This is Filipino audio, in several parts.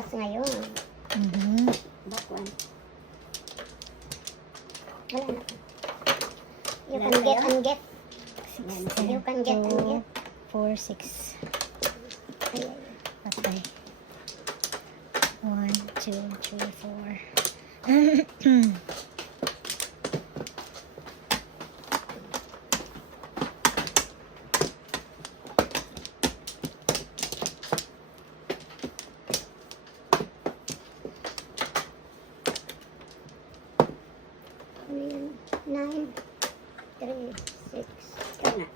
Gulas ngayon. Bakwan. Wala na. You can get and get. You can get and get. 4, 6. Ay, ay. Patay. 1, 2, 3, 4. Ano yan? 9, 3, 6, Ikaw na.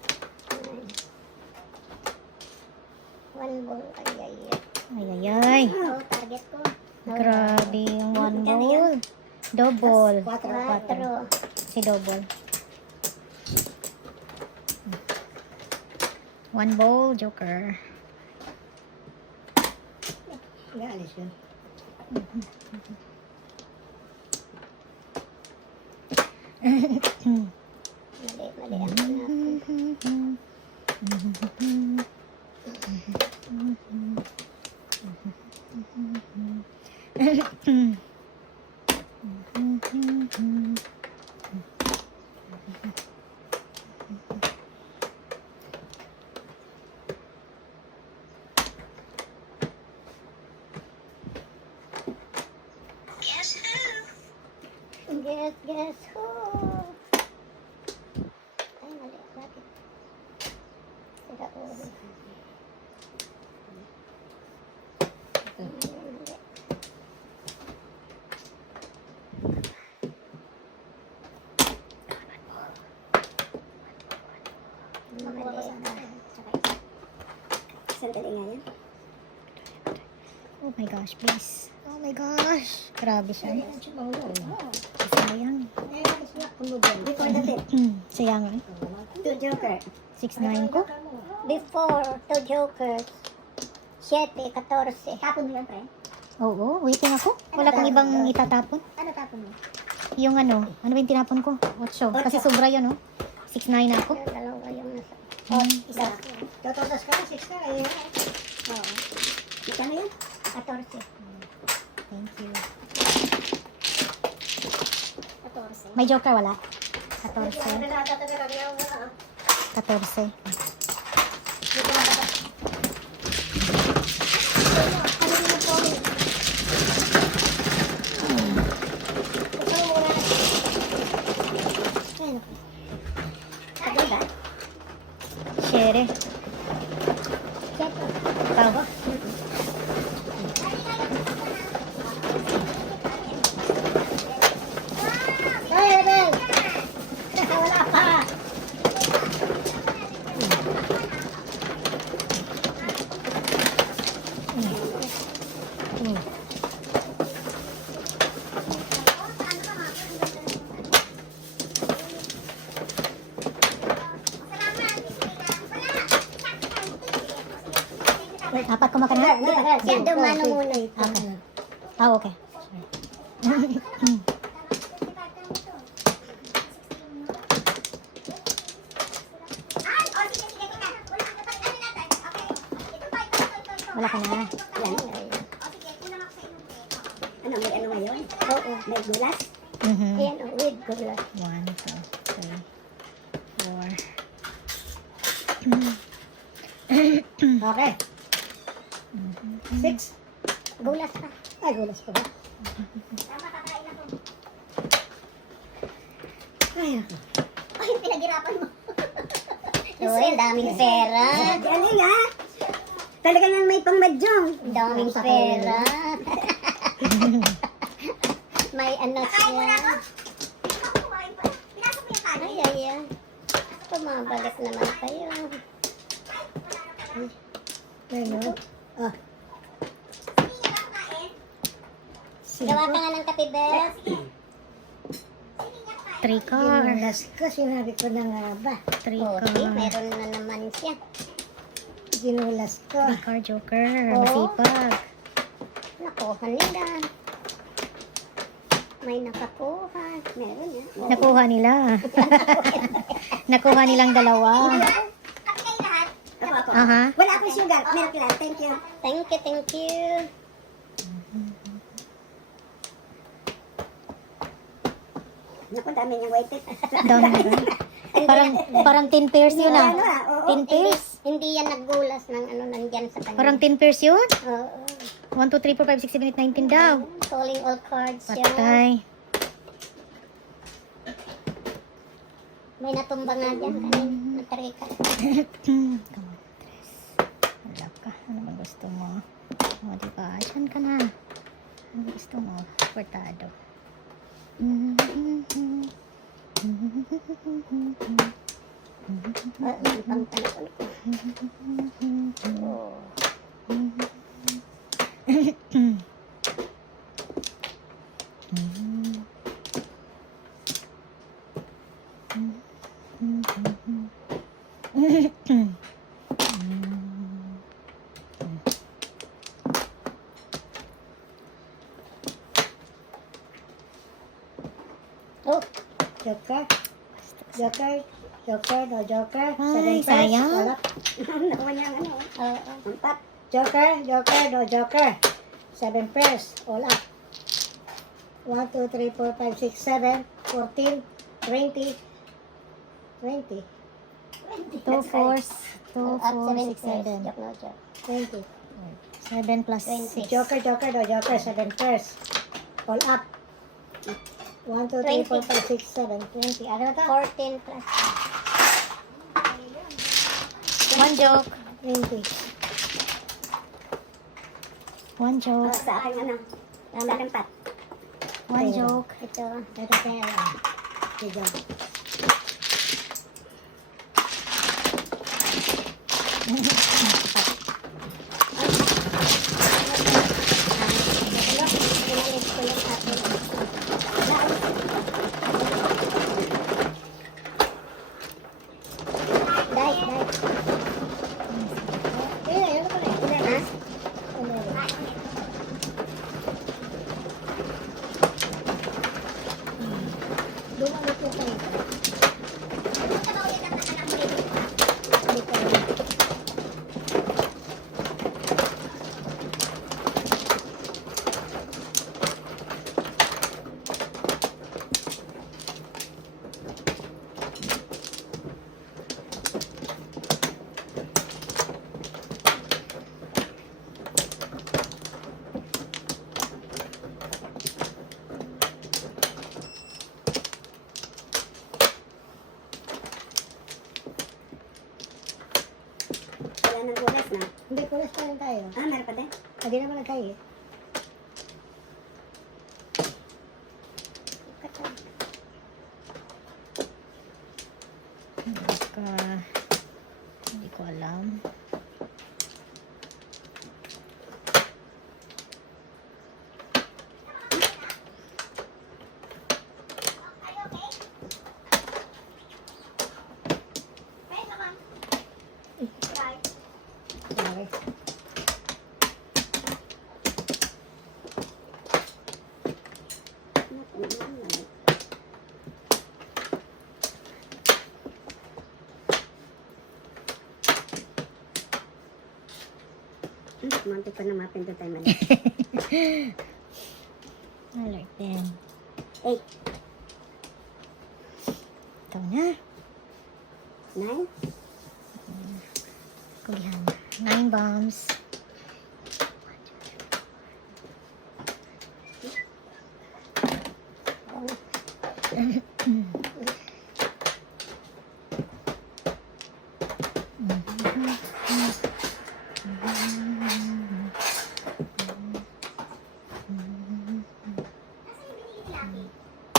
9. One ball. Ay, ay, ay. Ayayay. Oh, target ko. Grabe yung 1 ball. Double. 4. Si double. 1 ball, joker. Gaalis yun. Mali, mali ang pinapon. Guess who? Ay, mali. Bakit? Sira ulo. Mali, mali. Sandali nga yan. Oh my gosh, please. Oh my gosh. Grabe siya. Sayang. Before the tip. Sayang. Two joker. 6-9 ko. Before, 2 jokers. 7, 14. Tapon mo yan, pre. Oo, waiting ako. Wala kong ibang itatapon. Ano tapon mo? Yung ano ba yung tinapon ko? 8. Kasi sobra yun, oh. 6-9 na ako. Yung dalawa yung nasa. Isa. Tototas ka na, 6 ka. Eh. Oo. Magkano yan? 14. Thank you. 14. May joker, wala? 14. 14. Shere. Tao. Wala pa. Apat ko makana? Yan, dumano muna. Okay. Ah, okay. Wala ka na. Yan. Ano, may ano ngayon? Oo. May gulas? Ayan, with gulas. 1, 2, 3, 4. Okay. 6. Gulas pa. Ay, gulas pa ba? Ay, ako. Ay, pinaghirapan mo. Uy, ang daming pera. Galing ha? Talaga nang may pangmadyong. Daming pera. May ano siya. Ay, ay, ay. Tumabalik naman kayo. Ano? Ah. Gawa ka nga ng kape, Bel. 3 cards. Ginulas ko, sinabi ko na nga ba. 3 Okay, cards. meron na naman siya. Ginulas ko. 3 card joker. Oh. Masipag. Nakuha nila. May nakakuha. Meron yan. Nakuha nila. Nakuha nilang dalawa. Ako. Aha. Wala akong sugar. Meron ka lang. Thank you. Thank you, thank you. Naku, dami niyang white. Dami na ba? Parang 10 pairs yun ah. Ano ah, oo. 10 pairs? Hindi yan naggulas ng ano nandyan sa kanya. Parang 10 pairs yun? Oo. 1, 2, 3, 4, 5, 6, 7, 8, 9, 10 daw. Calling all cards yan. Patay. May natumba nga dyan kanina. Natarika. Come on, Tres. Wala ka. Ano bang gusto mo? O, diba? Diyan ka na. Ano gusto mo? Portado. Ah, ang pantalon ko. Oh. Oh, Joker. Joker. Joker, no Joker. Ay, 7 pairs. sayang. Wala. Nakuha niya ang ano. Oo. Empat. Joker, Joker, no Joker. 7 pairs. All up. 1, 2, 3, 4, 5, 6, 7, 14, 20, 20, 2 fours. 2, At 4, 7 6, pairs. 7. Joke no joke. 20. 7 plus 20. 6. Joker, Joker, no Joker. 7 pairs. All up. 1, 2, 3, 4, 5, 6, 7, 20. Ano na to? 14 plus. 1 joke. 20. 1 joke. Sa akin ano? Sa limpat. 1 joke. Ito. Ito kaya lang. Sige. Pinalis ko yung akin. Dai, dai. Ayun ko na. Ha? Dumamit ko tayo. Wala nang gulas na. Hindi, kulas pa rin tayo. Ah, meron pa din? Hindi naman nagkayo eh. Baka, hindi ko alam. Sorry. Munti pa na mapindot tayo mali. Alert din. 8, Ikaw na. 9, Kulihan. 9 bombs.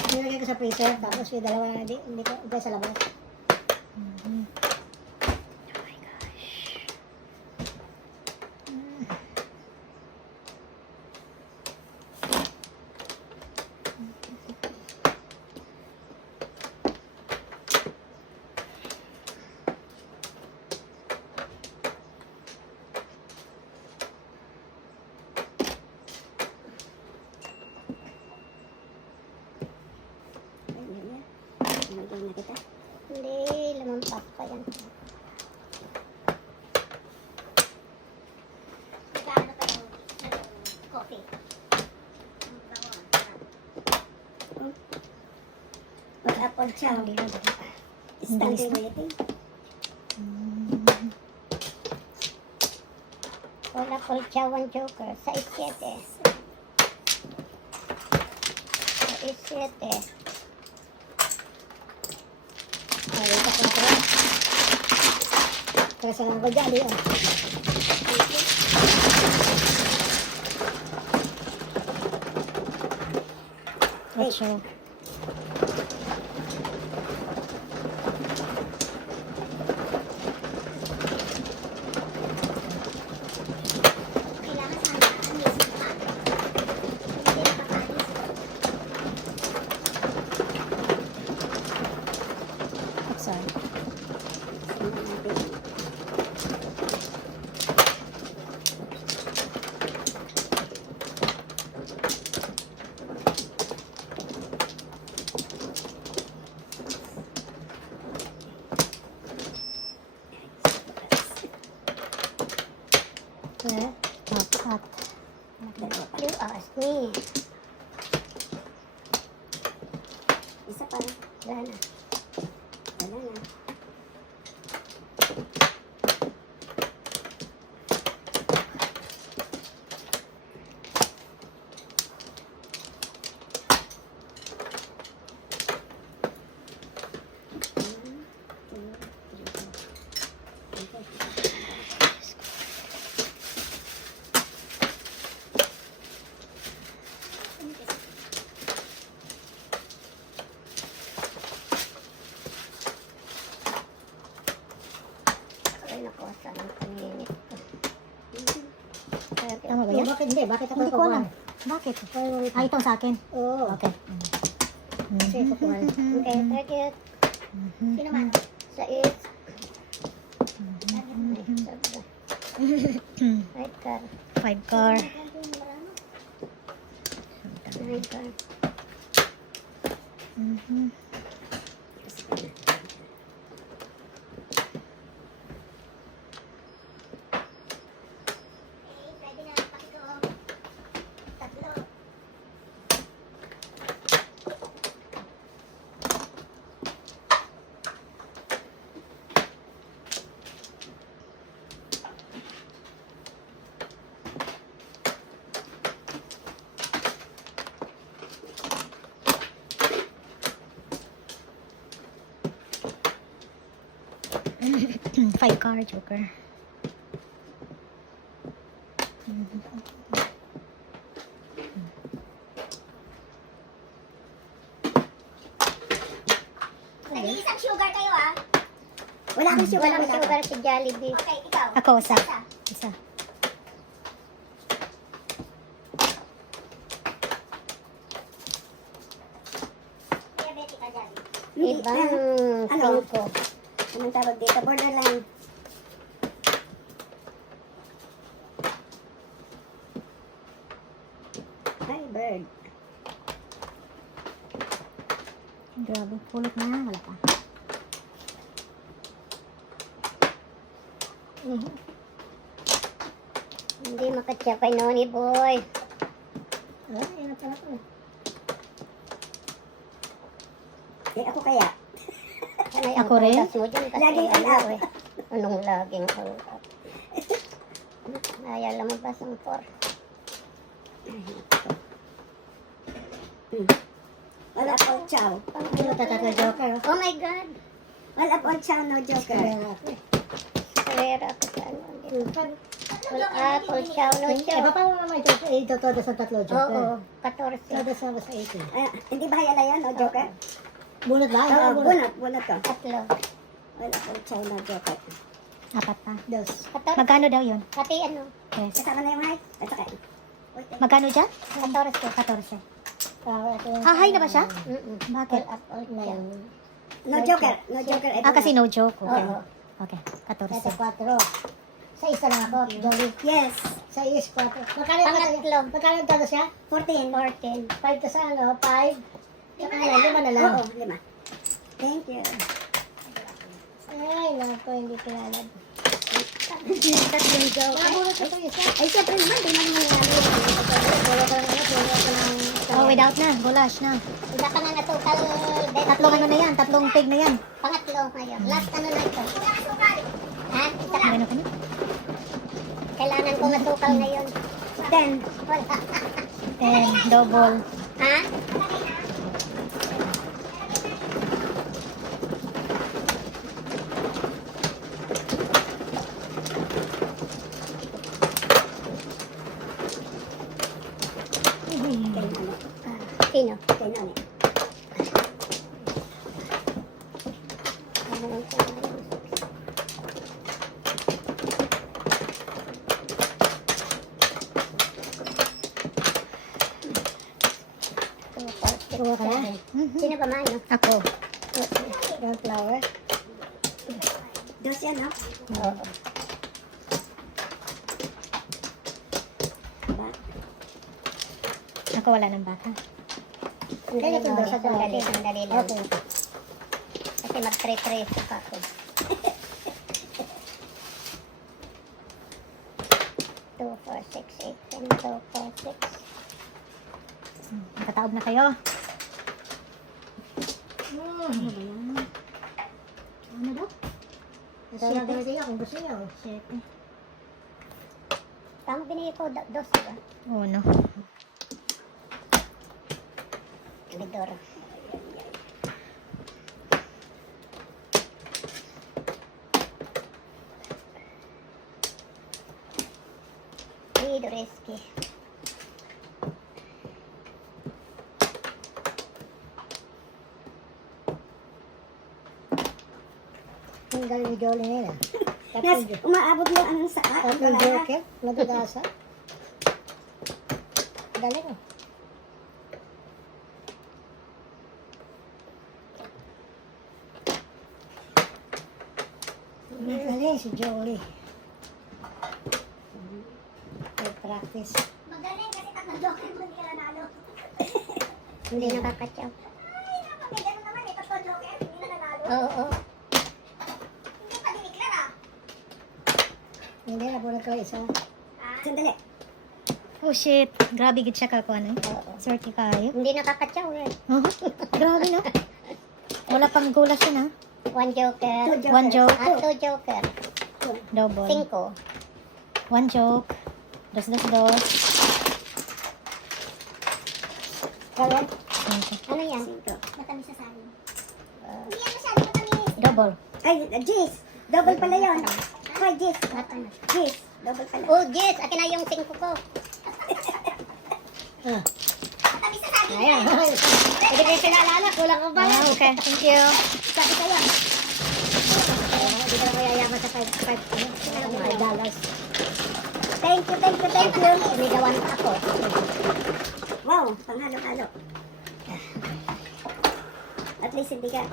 Nilagay ko sa freezer, tapos may dalawa na hindi ko iba sa labas. Oh my gosh. Nilagay na kita. hindi, lumampas pa yan. Magkano pa yung coffee? Wala po chow. Hindi lang dali. Standing waiting. Wala po chawan joker. 6-7. 6-7. Ay, ito 4. Kaya lang ko dyan, yun. Let's show. Kailangan sana anis pa. Hindi nakakaanis. Sorry. Eh, Apat. You ask me. isa pa. Wala na. Wala na. Ay, naku, saan ang paninit ko. Tama ba Oh, yan? bakit hindi? Bakit ako Hindi ko alam. Bakit? Ah, ito sa akin. Oo. Okay. Kasi kukuha. Okay, thank you. Sino man? Sa is. Right car. 5 car. Right car. Mhm. Pwede na, pakito. Tatlo. Five car joker. Nag-iisang sugar kayo ah. Wala akong sugar. Walang sugar si Jollibee. Okay, ikaw. Ako, isa. Isa. Diabetic ka dyan. Hindi. Ibang Ano? 5. Anong tawag dito? Borderline. Ay, bird. Grabe, pulot na. Wala pa. Hindi makatsa kay Noni Boy. Ah, yan ang pala ko. Eh, ako kaya. Sanay Ako ang rin? oras mo dyan kasi Laging ano all-out. eh. Anong laging all-out? Ayaw lumabas ang 4. Wala pong chow. Ano Tatlo joker. Oh. Oh my God! Wala pong chow, no joker. Kalera ako sa ano. Wala apple chow no Eh, chow. paano naman ito? Eh, ito todo sa tatlo joker. Oo, 14. Todo sa 18. Ah, hindi ba hayala yan, no, Joker? Bunot ba? Oo, Bunot. bunot, bunot ko. Tatlo. Wala pong chow na Joker. Apat pa. Dos. 14. Magkano daw yun? Pati ano? Yes. Kasama na yung height? At saka, Magkano dyan? 14. 14. Ito yung- Ah, high na ba siya? Mm-mm. Bakit? All apple chow. Nine. no Joker, no Joker. Ah, kasi no joke. Okay. Oo. Okay. Ito 14. 4. Sa isa lang ako. Jolly. Yes, Sa is 4. Magkano yung Pangatlo. Magkano yung todo siya? 14. 14. 5 to sa ano? 5. Lima na lang. Oo, 5. Thank you. Ay, naku, hindi pinalad. Tatlong joke. Nabunot ko ito isa. Ay, siyempre naman, di man naman namin. Puro ko lang ano, puro ko lang Oh, without na. Goulash na. Wala pa nga natukal. Tatlong ano na yan. Tatlong pig na yan. Pangatlo ngayon. Last ano na ito. Ha? Isa lang. Ano ka na? Kailangan ko matukal ngayon. 10. Wala. 10. Double. Ha? Sino? Kaya ano? Kailangan ko ngayon. Kuha ka na. Sino ba maano? Ako. Yung flour. Dos yan, no? Oo. Diba? Ako wala ng baka. Sandali, Kaya ito, sandali, sandali lang. Okay. Kasi mag-tre-tre pa ako. 2, 4, 6, 8, 10, 2, 4, 6. Nakataob na kayo. Ano daw? Ito lang din siya kung gusto niyo. 7. Tama binigay ko, dos, diba? Oh, no. Abidor. Idoreski. Ang galing ni Jolly nila. Yes, umaabot yung anong saka. Tapos joker, nagagasa. Galing oh. Galing si Jolly. Practice. Magaling kasi tatlong joker mo hindi ka nanalo. Hindi nakakatsaw. Ay, napagano naman eh. Tatlong joker, hindi na nanalo. Oo. Hindi pa diniklar ah. Hindi na po ko isa. Sandali. Oh, shit. Grabe gid siya ka ano. Swerte kayo. Hindi nakakatsaw eh. Grabe no. Wala pang gulas yun ha. 1 joker. One joke. 2 joker. Double. 5. 1 joke. Dos. Galing. Ano yan? Matamis sa saging. Hindi yan masyado matamis. Double. Ay, Jis. Double pala yun. Ay, Jis. Matamis. Jis. Double pala. Oh, yes! Akin na yung 5 ko. Ah. Matamis sa saging. Ayan. Hindi kayo pinaalala. Kulang ko ba? Ah, okay. Thank you. Sabi ko yan. Hindi ka na mayayaman sa $5. Thank you. Umigawan pa ako. Wow, panghalo-halo. At least hindi ka.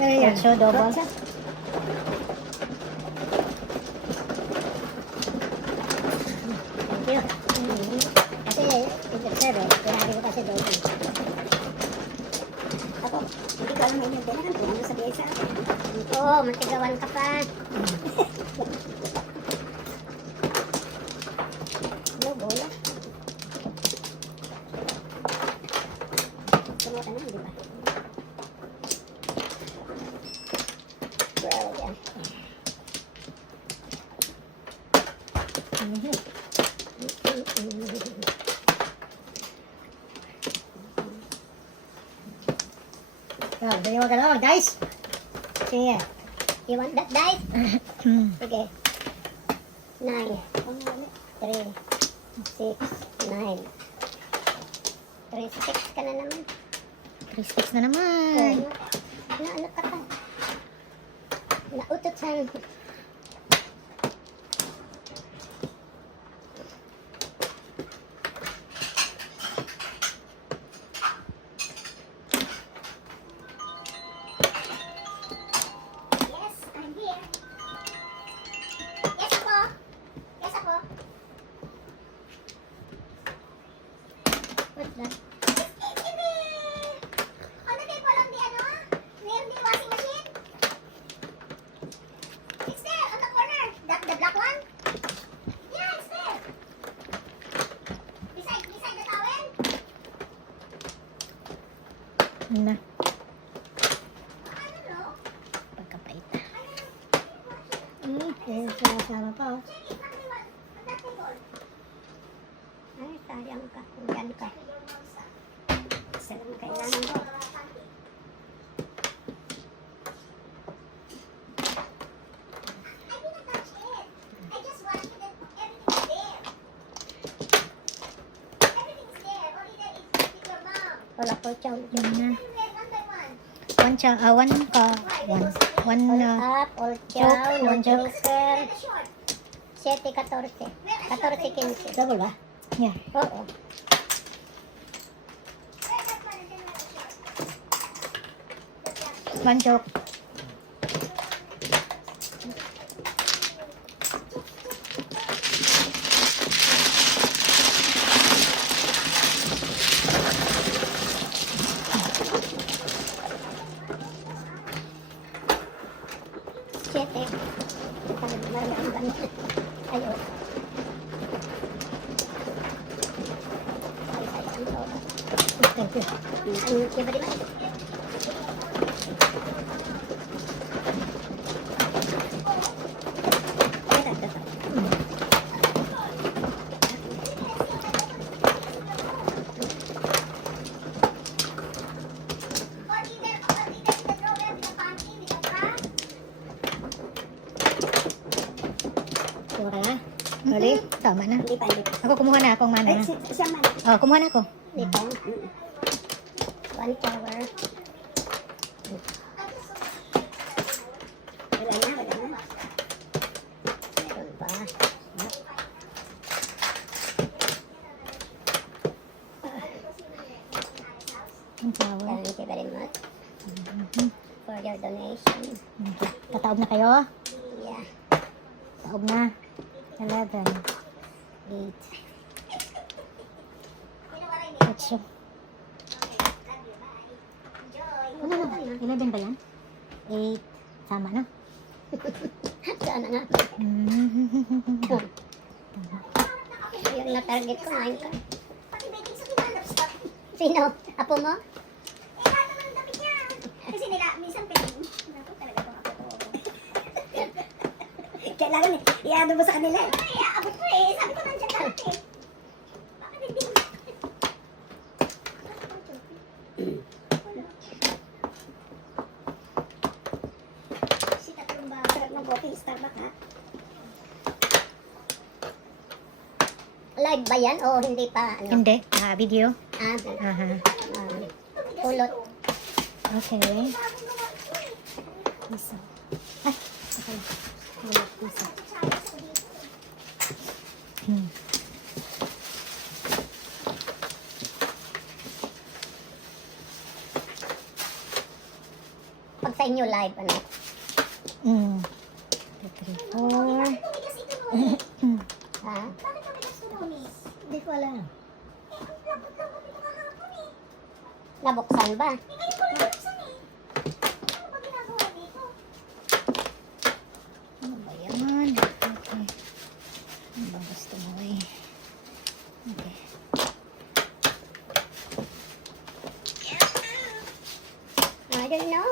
Ayan. So, double. Thank you. Kasi, ito 7. Kaya ko kasi double. Ako, hindi ko alam may nagdala kung ano sabihin sa akin. Oo, matigawan ka pa. Ano, bola? Sumo ka na, di ba? Well, yan. Ah, ganyan mo ka lang, guys. Sige. You want that dice? Sige. 9, 3, 6, 9. 3, 6 ka na naman. 3-6 na naman. Ano ka pa? Nautot-san. Yes, I'm here. Yes, ako. Yes, ako. What's that? Ano kayo palang di ano? Meron di washing machine? It's there on the corner. The black one? Yeah, it's there. Beside Yun na. Pagkapait. Eh, sama pa, oh. Ay, sayang ka. Kung yan ka. Isa lang kailangan ko. Wala po chow. Yun na. One chow, one ka. One, All up, all chow, Joke, no one joke. joker. 7, 14. 14, 15. Double ba? yeah. Oo. One joke. Siete. Ayun. Thank you. Thank you very much. Kuha ka na? Ready? Tama na. Hindi pa, hindi pa. Ako kumuha na akong mana. Ay, siya man. Oh, kumuha na ako. Dito. 1 tower. Wala na, wala na. Meron pa. Ang flower. Thank you very much for your donation. Tataob na kayo? Yeah. Taob na. 11. 8. 8. Ano na? 11 ba yan? 8. Sama na. Sana nga. Yung na-target ko, 9 ka. Sino? Apo mo? Kasi nila, minsan pwede. Naku, talaga itong ako to. Kailangan i-ano mo sa kanila. Ay, abot ko eh. Sabi ko nandiyan lahat eh. Bakit hindi? Si tatlong ba? Sarap ng coffee, Starbucks ha? Live ba yan o hindi pa? Ano? Hindi. Video. Ah, Aha. pulot. Okay. Isa. Ay. Okay. Wala. Isa. Pag sa inyo live, ano? 2, 3, 4. Tumigas ito mo. Ha? Bakit tumigas ito mo? Hindi ko alam. Eh, ang labot-labot ito kahapon eh. Nabuksan ba? Eh, ngayon ko lang nabuksan eh. Ano ba ginagawa dito? Ano ba yan? Okay. Ano ba gusto mo eh? Okay. I don't know.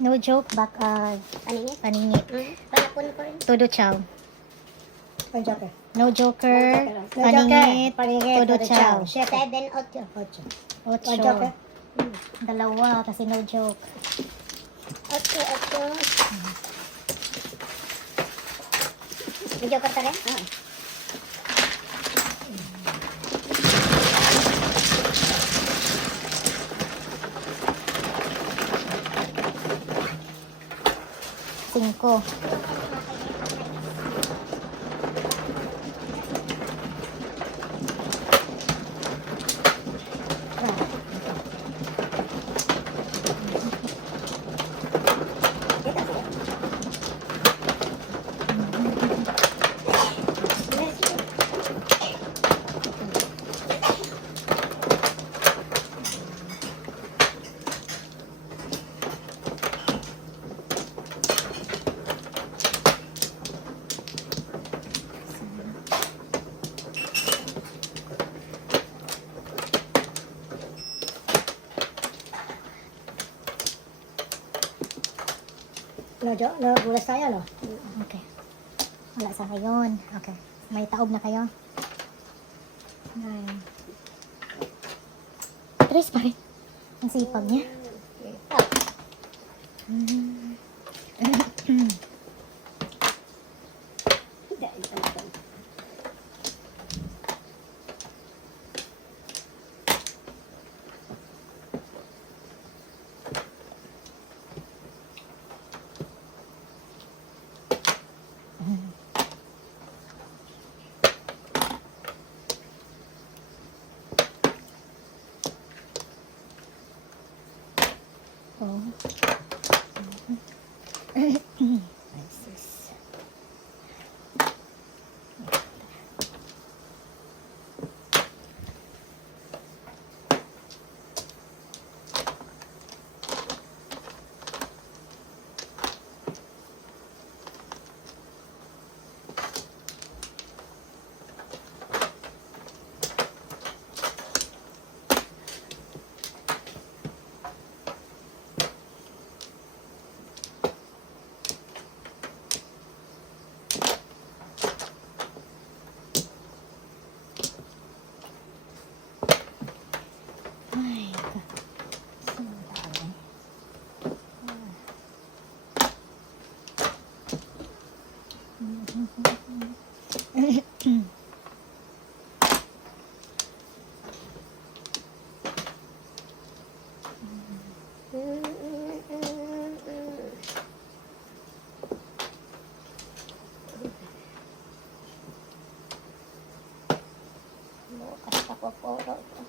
No joke, Paningit? paningit. Panapon ko rin. Todo chow. Ang joker. No joker, No paningit, joker. Paningit. todo chow. 7. 7, 8. 8. Ocho. Ang joker. Dalawa kasi no joke. 8, 8. May joker ka rin? Cinco. No, gulas tayo, no? Okay. Wala sa ngayon. Okay. May taob na kayo. 9. 3 pa rin. Ang sipag niya. Dahil sa ito. Oh. 6. Ay, sandali. Bukas ako puro ito.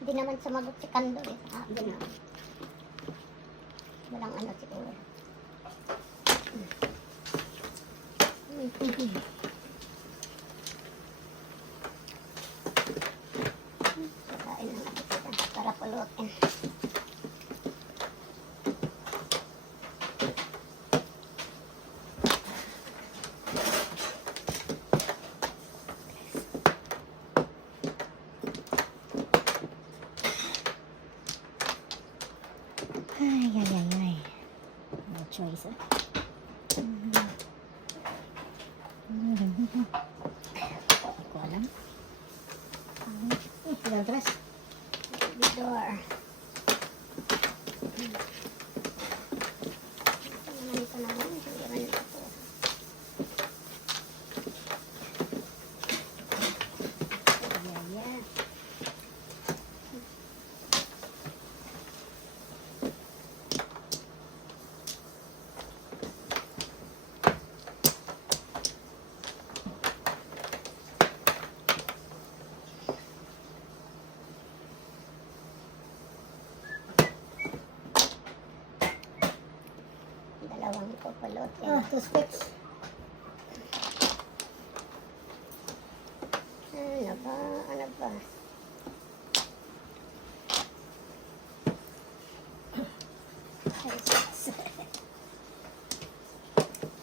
Hindi naman sumagot si Kando eh. Hindi na. Walang ano siguro. Kain lang ako dito para pulutin. Ay, ay, ay, ay. No choice, ah. Hindi ko alam. Ilang tres? Bidor. Ito naman. Hindi naman ito. Ayan. Dalawang ipupulutin. Ah, toothpicks. Ano ba? Ano ba?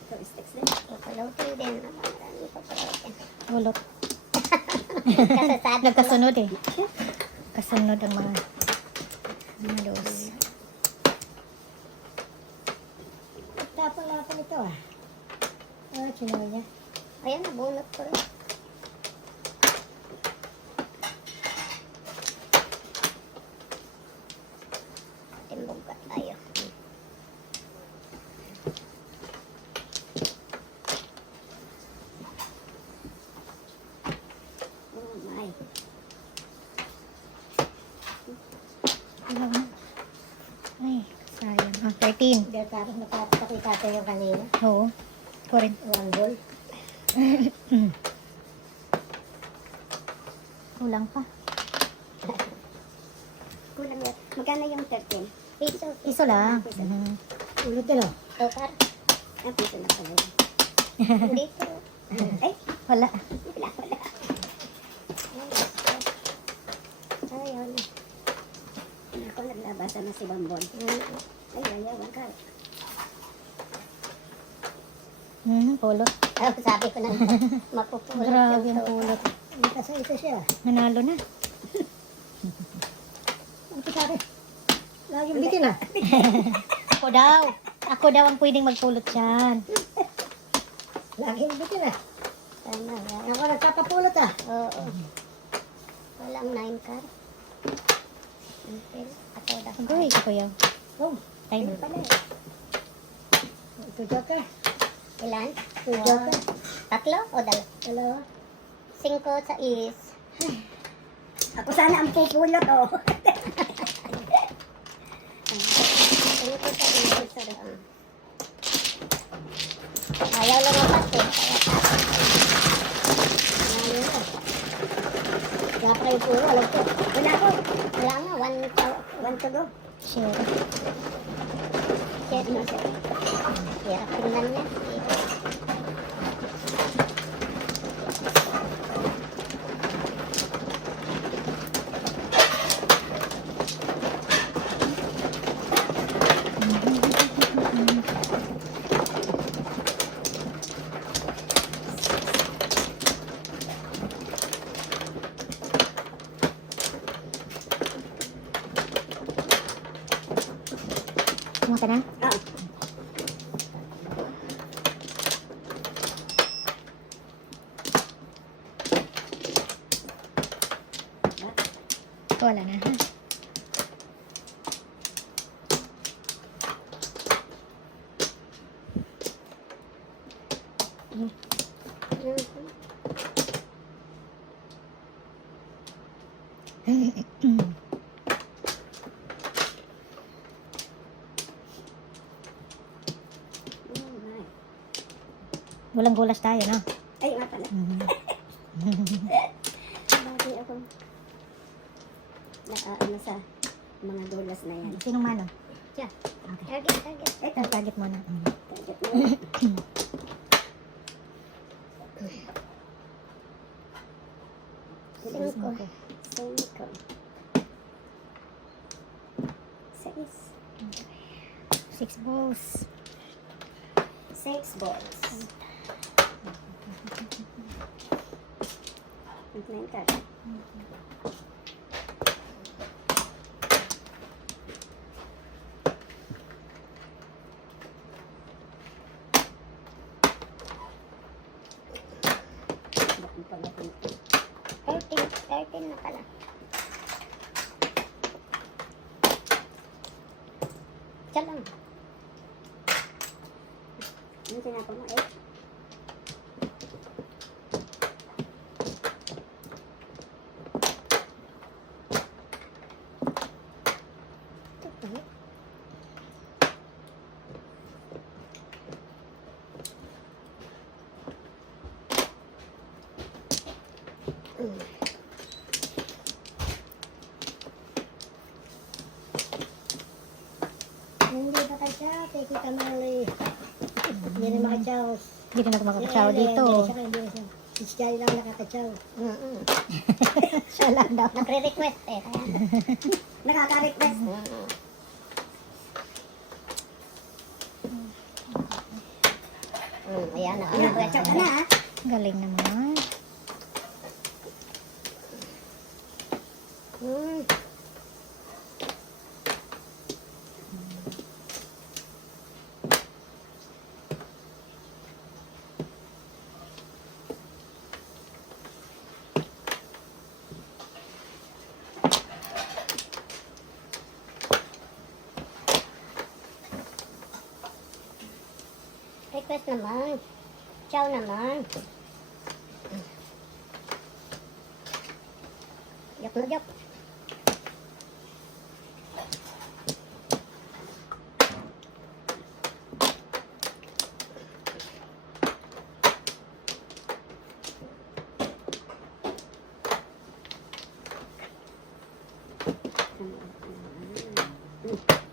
Ito, sticks din. Pupulutin din. Marami pupulutin. Ulot. Kasasado. Nagkasunod eh. Kasunod ang mga dos. Tapon ito, ah. Ah, chinoy niya. Ayan, nabunot ko rin. Timbog ka tayo. Oh my. Ilang na? Ay, sayang. Ah, 13. Hindi, tapos napapakita tayo yung kanina. Oo. Correct. One ball. Kulang pa. Kulang yan. Magkano yung 13? Piso. Iso lang. Mhm. Ulit din, oh. Tokar. Ah, piso na pala yun. Dito. Ay, Wala. wala. Ayun. Ako naglabasan na si Bambon. Ay, ayaw, ka. Pulot. Oh, sabi ko na mapupulot Grabe yung ang pulot. Hindi kasi ito siya. Nanalo na. Ito sa akin. Laging bitin ah. Ako daw. Ako daw ang pwedeng magpulot yan. Laging bitin ah. Tama yan. Ako nagpapapulot ah. Oo. Walang 9 car. Okay. Ako daw. Agoy, ako yan. Oh, Timer. Pala eh. ito joker. Ilan? Ito joker. Tatlo o dalawa? Dalawa. 5 sa is. Ako sana ang pupulot, oh. 5 sa is. Ayaw lumabas eh. Kaya Dapat kayo puro, alam ko. Wala ko. wala nga. 1 to go. Share. Share mo siya. Hirap tingnan niya. Kumain ka na? Ah, Wala na ha. Walang gulas tayo, no? ay, nga pala. Bagay ako. Ano sa mga dulas na yan. Sinong mano? Siya. Okay. Target. Ito, Target mo na. target mo. 5. 5. 6. 6 balls. 6 balls. 9 card. Bakit pala ito? 13 na pala. Siya lang. Ano tinapon mo? 8? Hindi ba kayo kay Tita Mali? Hindi na makatsaw. Hindi rin ako makakasyaw dito. Hindi na siya. Si Jai lang nakakatsaw. Siya lang daw. Nagre-request eh. Kaya. Nakaka-request. Ayan na. Ano, request ka na, ha? Galing naman. Request naman. Chow naman. Joke na joke.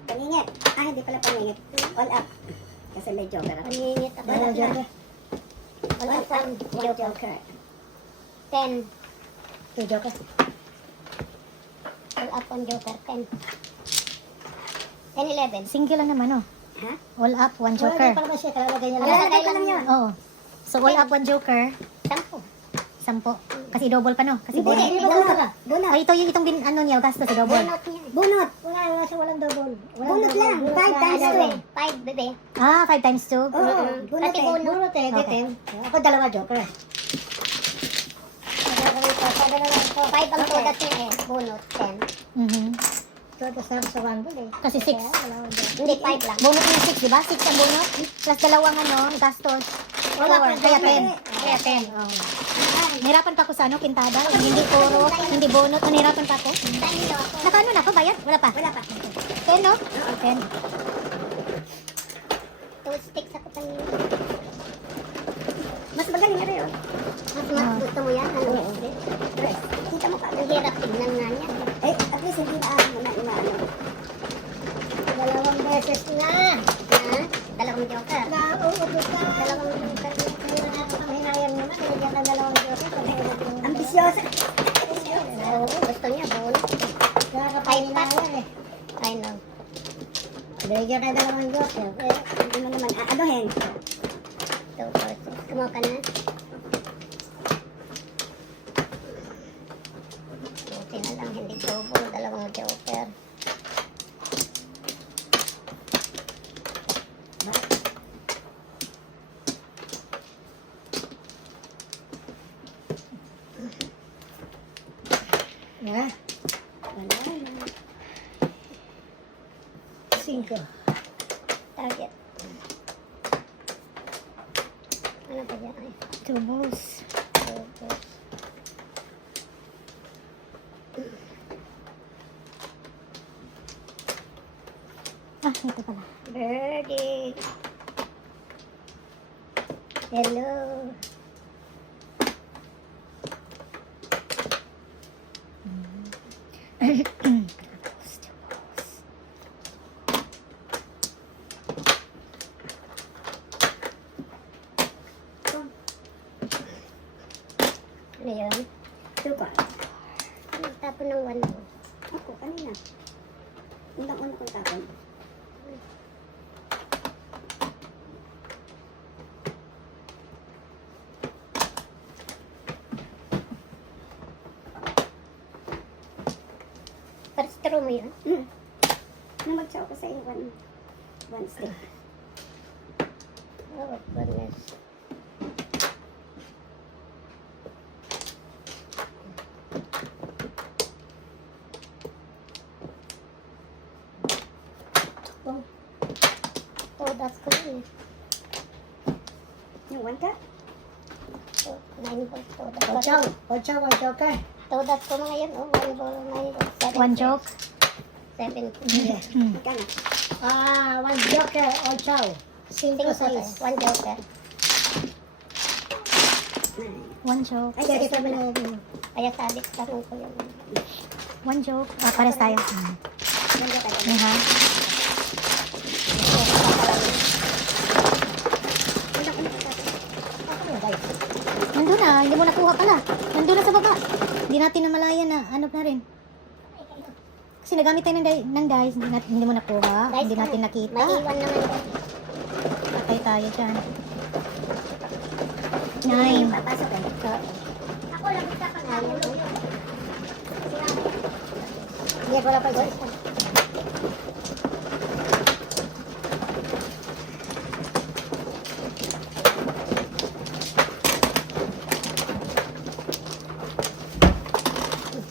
Paningit. Ah, hindi pala paningit. All up. Kasi may joker ako. Paningit ako. Wala joker. Wala All pa. up. One joker. 10. Ito joker. All up on Joker. 10. 10, 11. Single lang naman, oh. Ha? All up, 1 Wala joker. din pa naman siya. Kalalagay niya lang. Kalalagay ko lang yun. Oh. So, all up, 1 joker. 10. 10. Kasi double pa, no? Kasi bonus. Hindi, Bunot. bunot. Bunot. Ay, ito yung itong ano niya, gastos, si double. Bunot niya. Bunot. Wala siya, walang double. Walang Bunot double. lang. Bunot 5 lang. times Ano, 2 eh. 5, bebe. Ah, 5 times 2. Oo. Bunot Pati eh. bunot. Bunot eh, Okay. ditim. Ako dalawa joker. Sabi na lang. So, 5 ang todas niya eh. Bunot, 10. Mhm. So, ito sa 1 ball eh. Kasi 6. Kaya, wala akong joker. Hindi, 5 lang. Bonus yung 6, di ba? 6 ang bonus. Plus dalawang ano, gastos. Wala 4. kang Kaya joker 10. eh. Kaya 10. Oh. Nahirapan pa ako sa ano, pintada. Hindi puro, hindi bonus. Nahirapan pa ako. Time daw ako. Nakaano na ako, bayad? Wala pa. Wala pa. 10, no? 10. 2 sticks ako kanina. Mas magaling na rin. Mas gusto mo yan? Ano? Kita mo ka. Ang hirap tignan nga niya. Eh, at least hindi na ano na inaano. Dalawang beses na. Ha? Dalawang joker. Nauubos ka. Dalawang joker. Kaya wala ka pang hinayang naman. Nilagyan ka dalawang joker. Pagkailan mo. Ambisyosa. Oo, gusto niya. Bonus. Kaya ka pang hinayang eh. I know. Nilagyan ka dalawang joker. Eh, Hindi mo naman aanohin. 2, 4, 6. Kumuha ka na. Buti na lang hindi double. Dalawang joker. na. Wala na. 5. Target. Ano pa dyan? Ay, 2 balls. joker. Ah, ito pala. Birdie. Hello. Ano yun? Suka. Tapon ng 1 mo. Ako, kanina. Unang-una kong tapon. First throw mo yun? Nung mag-chow ko sa iyo, one stick. Oh, goodness. Todas ko yun. Yung one ka? 9 balls todas. Ocho. Ocho, one joker. Todas ko mga yan. Oh, 1 ball, 9 balls. 1 joke. 7. Magkano? One joker. Ocho. 5, 6. 1 joker. 1 joke. Ay, Sige, sige, sabi wala. na. Kaya sabi ko tanong ko yun. 1 joke. Ah, pares tayo. One ka tayo. Yan ha. Unang-una kong tapon. Nandun na. Hindi mo nakuha pala. Nandun na sa baba. Hindi natin namalayan na ano na rin. Kasi nagamit tayo ng dice. Hindi mo nakuha. Guys, Hindi natin nakita. Maiwan naman ko. Patay tayo dyan. Yung 9. papasok eh. Ako lang isa ka na. Hindi, wala pa isa.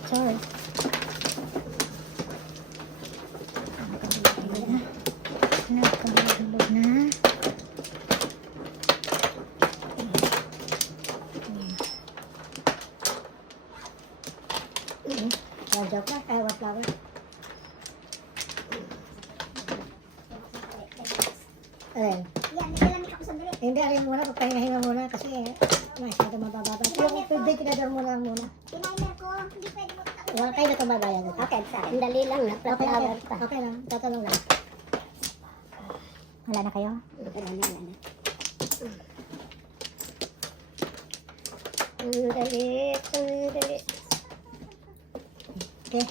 Sorry. Nagkahulog na. One joker. One flower. Ayan. Yan, nilalamig ako sandali. Hindi, alin muna. Pagpahinga-hinga muna kasi masyado mabababa. Yung tubig, tinador mo lang muna. Tinimer ko, hindi pwede mo tapos. Wala kayo na ito babayan. Okay, sorry. Ang dali lang na, Okay, flower okay. pa. Okay lang. Tatanong lang. Wala na kayo? Wala na, wala na. Ang dali, ang dali. Okay.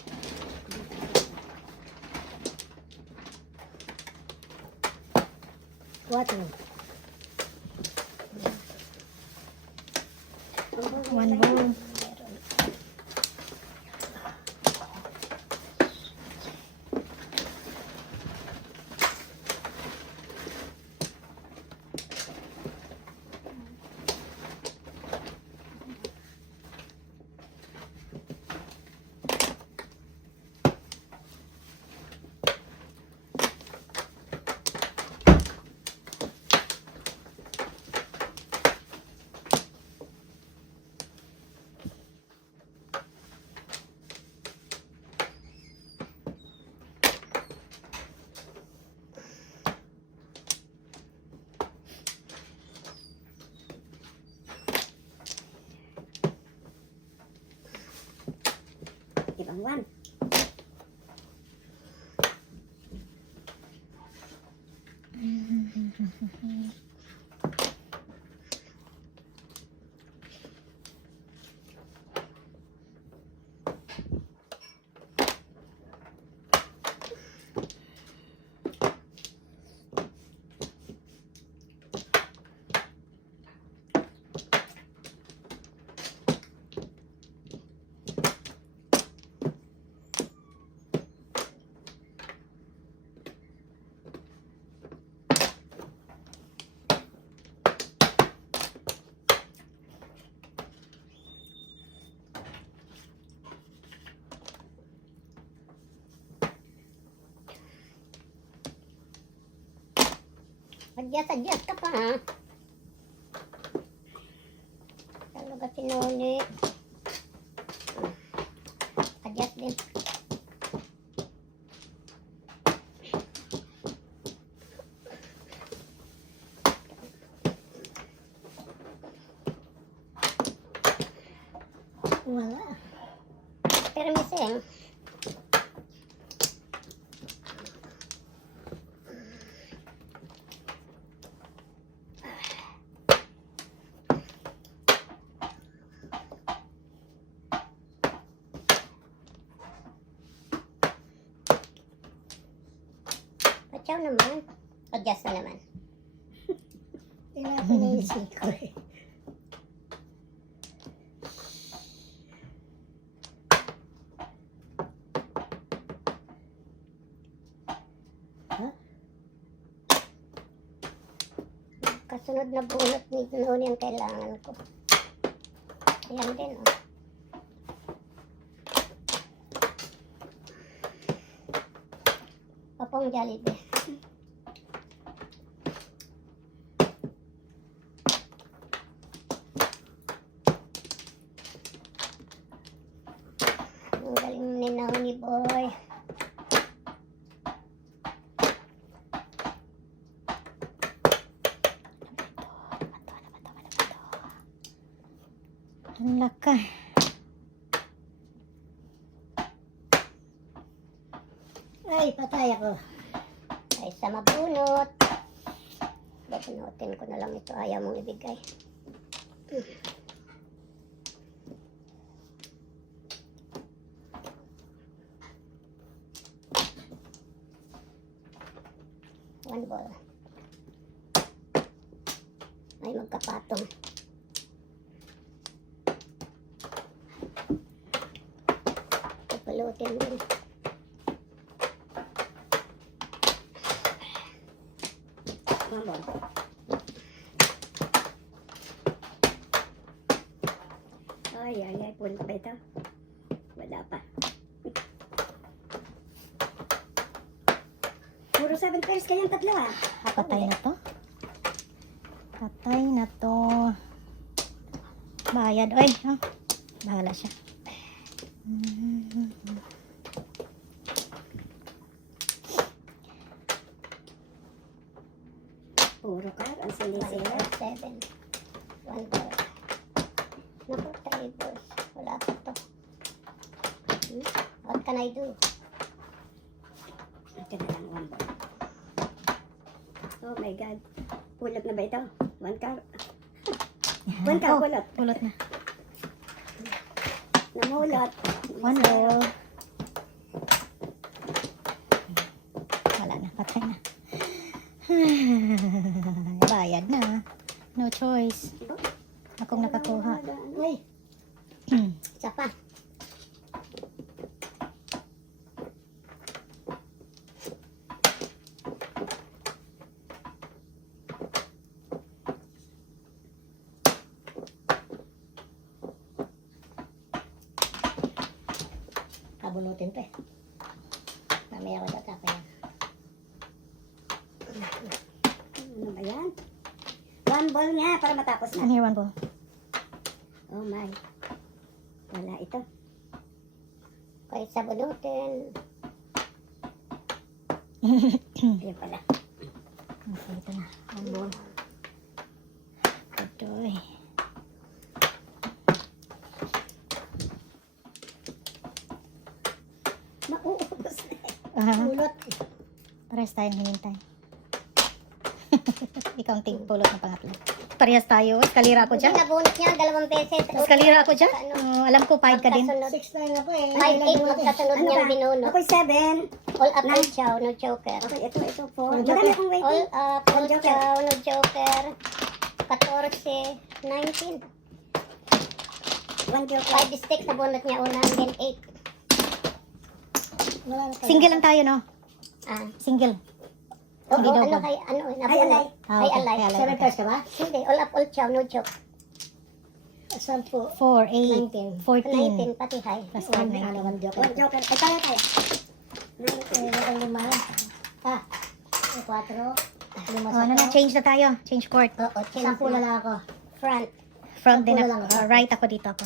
4. 1 bowl. Ibang 1. Adjust ka pa ha. Talaga sinuli. Adjust din. Wala. Pero mising. Patsaw naman. Adjust na naman. Pinapanisip ko eh. Kasunod na bunot ni noon yung kailangan ko. Ayan din oh. Papong Jollibee. Ang galing ninaw ni Boy. Ang laka. Ay, patay ako. Ay sa mabunot. Babunutin ko na lang ito. Ayaw mong ibigay. One ball. Ay magkapatong. Pulutin din. Mambon. Ay, punta ba ito? Wala pa. Puro 7 pairs kayang tatlo ah. Patay na to. Patay na to. Bayad. Oy, oh. Bahala siya. Puro ka, ang sinisira. 7. One ball. Naku, 3 balls. Wala pa to. What can I do? Ito na lang, 1 ball. Oh my God. Pulot na ba ito? 1 car. 1 car, pulot. Pulot na. Namulot. 1 ball. Wala na. Patay na. No choice. Akong nakakuha. Uy, Isa pa. kabunutin pa eh. Mamaya ko tatapin yan. Ano ba yan? One ball nga para matapos na. And here, one ball. Oh my. Wala ito. Kahit sa bunutin. Ayun pala. Okay, ito na. One ball. Tutoy. Mauubos na. Ulot. Parehas tayong hinintay. Ikaw ang tigpulot ng pangatlo. Parehas tayo. Eskalira ako Yung dyan. nabunot niya, 2 beses. Eskalira ako dyan. Alam ko, 5 ka din. Magkasunod. 6-9 ako eh. 5-8 magkasunod Ano niyang ba? binunot. Ako'y 7. All up, all Nine. chow, no joker. Okay, ito 4. Ano, Marami akong All waiting. up, all joker. chow, no joker. 14, 19. 1 joker. 5 sticks na bunot niya una, and then 8. Wala na tayo. Single lang tayo, no? Ah. Single. Oo, Hindi ano double. kay, ano, Ay, nabunot. alay. Ay, alay. Kay alay. 7 pairs ka ba? Hindi, all up, all chow, no joke. 10. 4, 8, 19. 14. 19, pati high. Plus 5, One ano, 19. 1 joker. 1 joker. Ay, tayo. Eh, ang lima. Ah, 4. Lima Oh, ano na, change na tayo. Change court. Oo, change 10 na lang ako. front. Front din Sampu na ako. lang ako. Right ako dito ako.